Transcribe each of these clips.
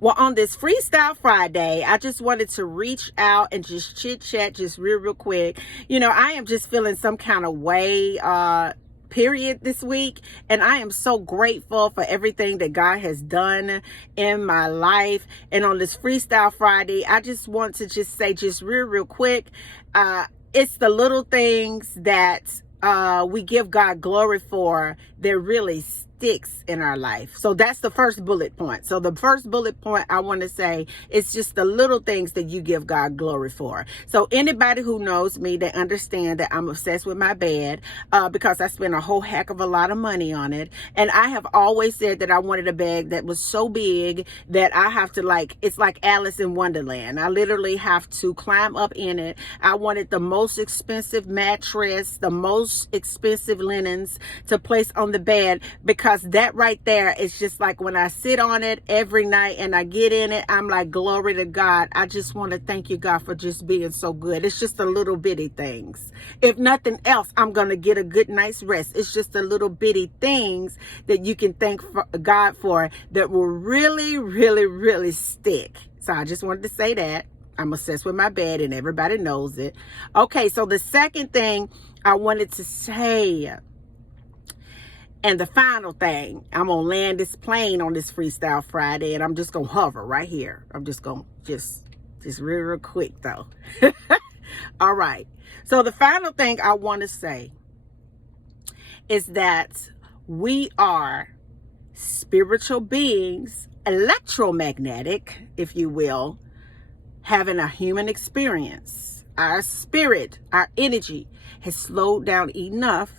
Well, on this Freestyle Friday, I just wanted to reach out and just chit chat just real quick. I am just feeling some kind of way, period, this week. And I am so grateful for everything that God has done in my life. And on this Freestyle Friday, I just want to just say just real quick, it's the little things that we give God glory for that really sticks in our life. So that's the first bullet point. So the first bullet point I want to say is just the little things that you give God glory for. So anybody who knows me, they understand that I'm obsessed with my bed because I spent a whole heck of a lot of money on it. And I have always said that I wanted a bed that was so big that I have to it's like Alice in Wonderland. I literally have to climb up in it. I wanted the most expensive mattress, the most expensive linens to place on the bed, because that right there is just like when I sit on it every night and I get in it, I'm like, glory to God. I just want to thank you, God, for just being so good. It's just the little bitty things. If nothing else, I'm going to get a good night's rest. It's just the little bitty things that you can thank God for that will really stick. So I just wanted to say that. I'm obsessed with my bed and everybody knows it. Okay, so the second thing I wanted to say, and the final thing, I'm going to land this plane on this Freestyle Friday, and I'm just going to hover right here. I'm just going to just real quick, though. All right. So the final thing I want to say is that we are spiritual beings, electromagnetic, if you will, having a human experience. Our spirit, our energy has slowed down enough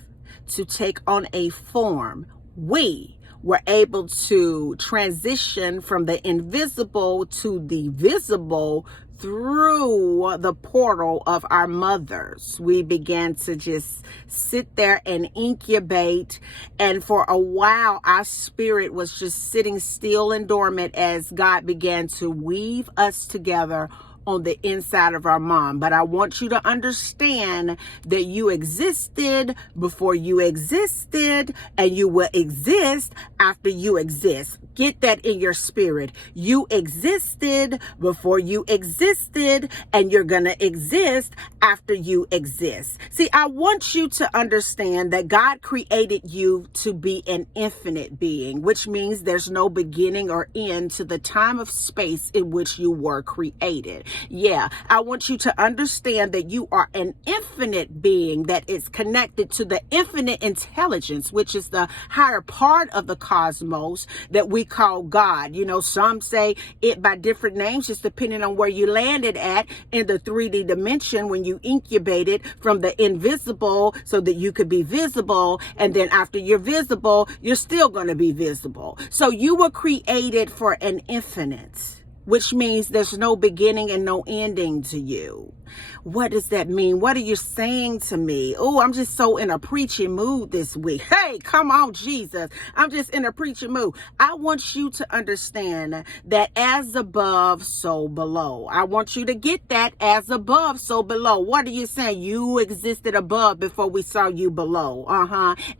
to take on a form. We were able to transition from the invisible to the visible through the portal of our mothers. We began to just sit there and incubate. And for a while, our spirit was just sitting still and dormant as God began to weave us together on the inside of our mom. But I want you to understand that you existed before you existed, and you will exist after you exist. Get that in your spirit. You existed before you existed, and you're going to exist after you exist. See, I want you to understand that God created you to be an infinite being, which means there's no beginning or end to the time of space in which you were created. Yeah, I want you to understand that you are an infinite being that is connected to the infinite intelligence, which is the higher part of the cosmos that we call God. Some say it by different names, just depending on where you landed at in the 3D dimension when you incubated from the invisible so that you could be visible. And then after you're visible, you're still going to be visible. So you were created for an infinite, which means there's no beginning and no ending to you. What does that mean? What are you saying to me? Oh, I'm just so in a preaching mood this week. Hey, come on, Jesus. I'm just in a preaching mood. I want you to understand that as above, so below. I want you to get that, as above, so below. What are you saying? You existed above before we saw you below.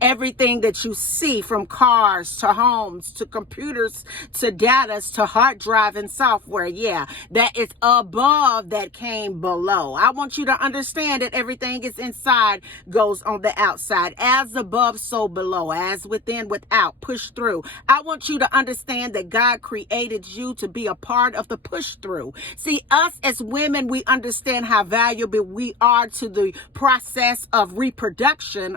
Everything that you see, from cars to homes to computers to data to hard drive and software, yeah, that is above that came below. I want you to understand that everything is inside goes on the outside. As above, so below. As within, without. Push through. I want you to understand that God created you to be a part of the push through. See, us as women, we understand how valuable we are to the process of reproduction.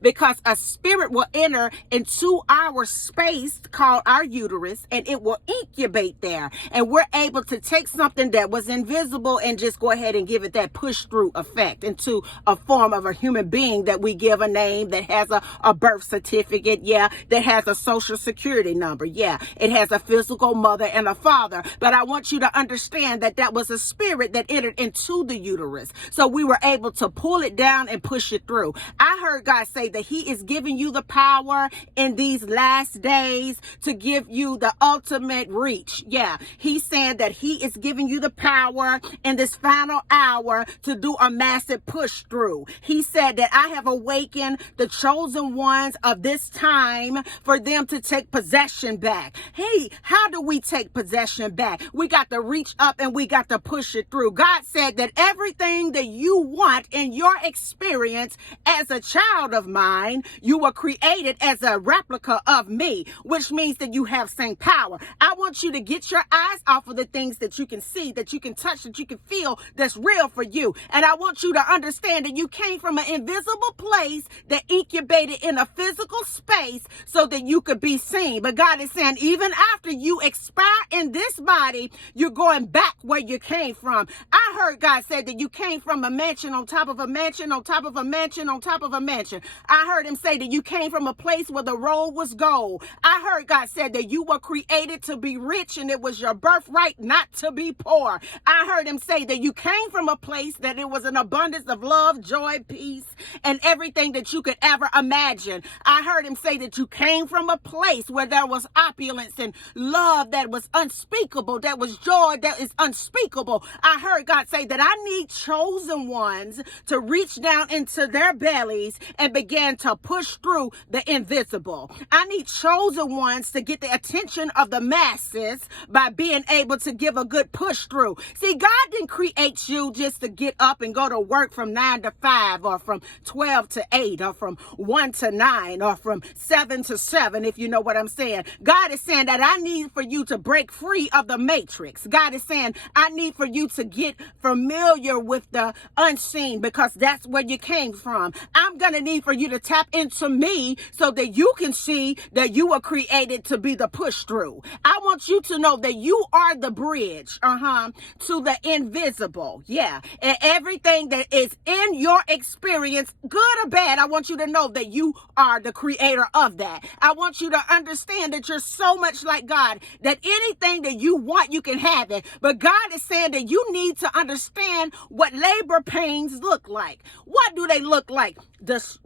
Because a spirit will enter into our space called our uterus, and it will incubate there. And we're able to take something that was invisible and just go ahead and give it that push through effect into a form of a human being that we give a name, that has a birth certificate, yeah, that has a social security number, yeah, it has a physical mother and a father. But I want you to understand that that was a spirit that entered into the uterus. So we were able to pull it down and push it through. I heard God say that he is giving you the power in these last days to give you the ultimate reach. Yeah, He's saying that he is giving you the power in this final hour to do a massive push through. He said that I have awakened the chosen ones of this time for them to take possession back. Hey, how do we take possession back? We got to reach up and we got to push it through. God said that everything that you want in your experience as a child of mine, you were created as a replica of me, which means that you have same power. I want you to get your eyes off of the things that you can see, that you can touch, that you can feel, that's real for you. And I want you to understand that you came from an invisible place that incubated in a physical space so that you could be seen. But God is saying, even after you expire in this body, you're going back where you came from. I heard God say that you came from a mansion on top of a mansion on top of a mansion on top of a mansion. I heard him say that you came from a place where the road was gold. I heard God said that you were created to be rich and it was your birthright not to be poor. I heard him say that you came from a place that it was an abundance of love, joy, peace, and everything that you could ever imagine. I heard him say that you came from a place where there was opulence and love that was unspeakable, that was joy that is unspeakable. I heard God say that I need chosen ones to reach down into their bellies and begin to push through the invisible. I need chosen ones to get the attention of the masses by being able to give a good push through. See, God didn't create you just to get up and go to work from 9 to 5 or from 12 to 8 or from 1 to 9 or from 7 to 7, if you know what I'm saying. God is saying that I need for you to break free of the matrix. God is saying I need for you to get familiar with the unseen because that's where you came from. I'm going to need for you to tap into me so that you can see that you were created to be the push through. I want you to know that you are the bridge, to the invisible. Yeah. And everything that is in your experience, good or bad, I want you to know that you are the creator of that. I want you to understand that you're so much like God, that anything that you want, you can have it. But God is saying that you need to understand what labor pains look like. What do they look like? This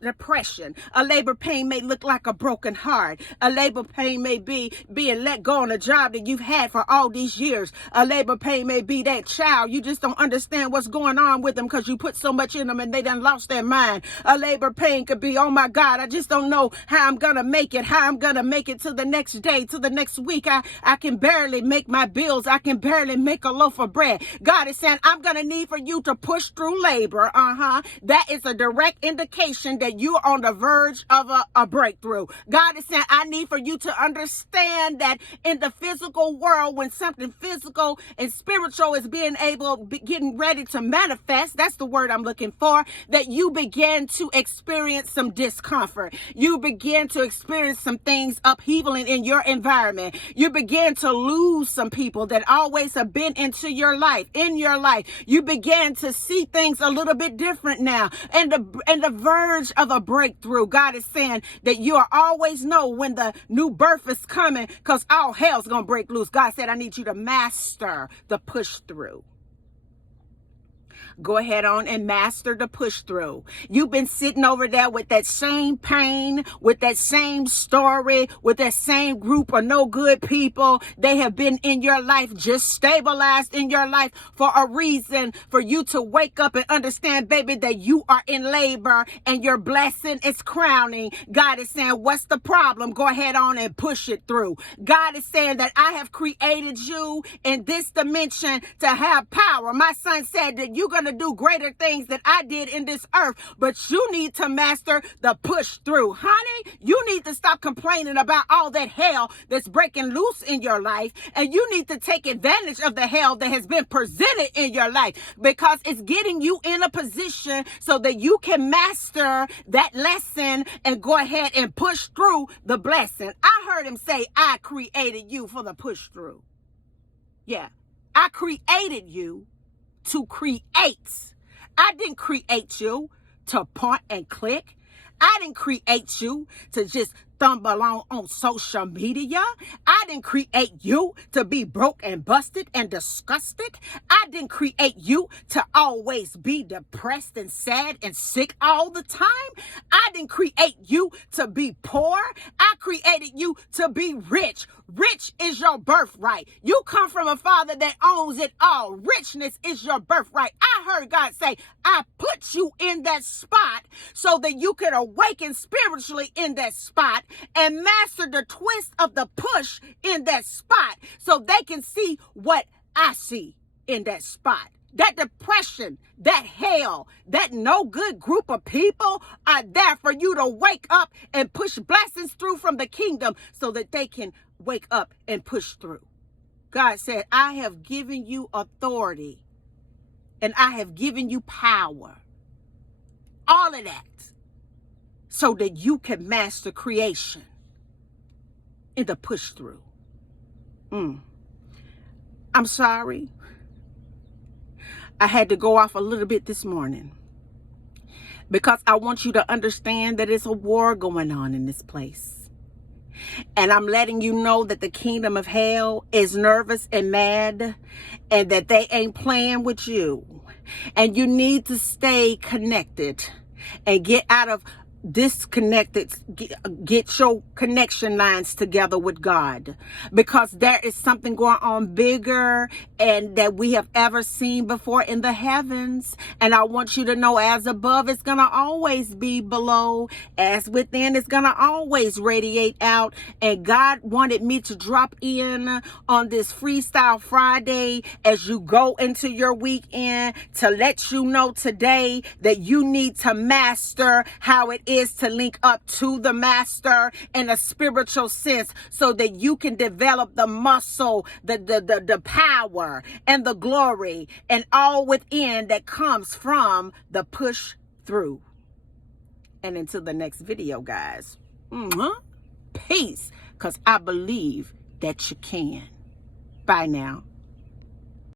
depression. A labor pain may look like a broken heart. A labor pain may be being let go on a job that you've had for all these years. A labor pain may be that child. You just don't understand what's going on with them because you put so much in them and they done lost their mind. A labor pain could be, oh my God, I just don't know how I'm going to make it, how I'm going to make it to the next day, to the next week. I can barely make my bills. I can barely make a loaf of bread. God is saying, I'm going to need for you to push through labor. That is a direct indication that you're on the verge of a breakthrough. God is saying, I need for you to understand that in the physical world, when something physical and spiritual is getting ready to manifest, that's the word I'm looking for, that you begin to experience some discomfort. You begin to experience some things upheavaling in your environment. You begin to lose some people that always have been in your life. You begin to see things a little bit different now. And the verge of a breakthrough. God is saying that you will always know when the new birth is coming because all hell's going to break loose. God said, I need you to master the push through. Go ahead on and master the push through. You've been sitting over there with that same pain, with that same story, with that same group of no good people. They have been in your life, just stabilized in your life for a reason, for you to wake up and understand, baby, that you are in labor and your blessing is crowning. God is saying, what's the problem? Go ahead on and push it through. God is saying that I have created you in this dimension to have power. My son said that you're going to do greater things than I did in this earth, but you need to master the push through. Honey, you need to stop complaining about all that hell that's breaking loose in your life, and you need to take advantage of the hell that has been presented in your life because it's getting you in a position so that you can master that lesson and go ahead and push through the blessing. I heard him say, I created you for the push through. Yeah, I created you to create. I didn't create you to point and click. I didn't create you to just stumble on social media. I didn't create you to be broke and busted and disgusted. I didn't create you to always be depressed and sad and sick all the time. I didn't create you to be poor. I created you to be rich. Rich is your birthright. You come from a father that owns it all. Richness is your birthright. I heard God say, I put you in that spot so that you could awaken spiritually in that spot and master the twist of the push in that spot so they can see what I see in that spot. That depression, that hell, that no good group of people are there for you to wake up and push blessings through from the kingdom so that they can wake up and push through. God said, I have given you authority and I have given you power. All of that so that you can master creation in the push through. I'm sorry. I had to go off a little bit this morning because I want you to understand that it's a war going on in this place. And I'm letting you know that the kingdom of hell is nervous and mad and that they ain't playing with you. And you need to stay connected and get out of disconnected, get your connection lines together with God, because there is something going on bigger and that we have ever seen before in the heavens. And I want you to know, as above, it's going to always be below. As within, it's going to always radiate out. And God wanted me to drop in on this Freestyle Friday as you go into your weekend to let you know today that you need to master how it is to link up to the master in a spiritual sense so that you can develop the muscle, the power and the glory and all within that comes from the push through. And until the next video, guys, peace, because I believe that you can. Bye now.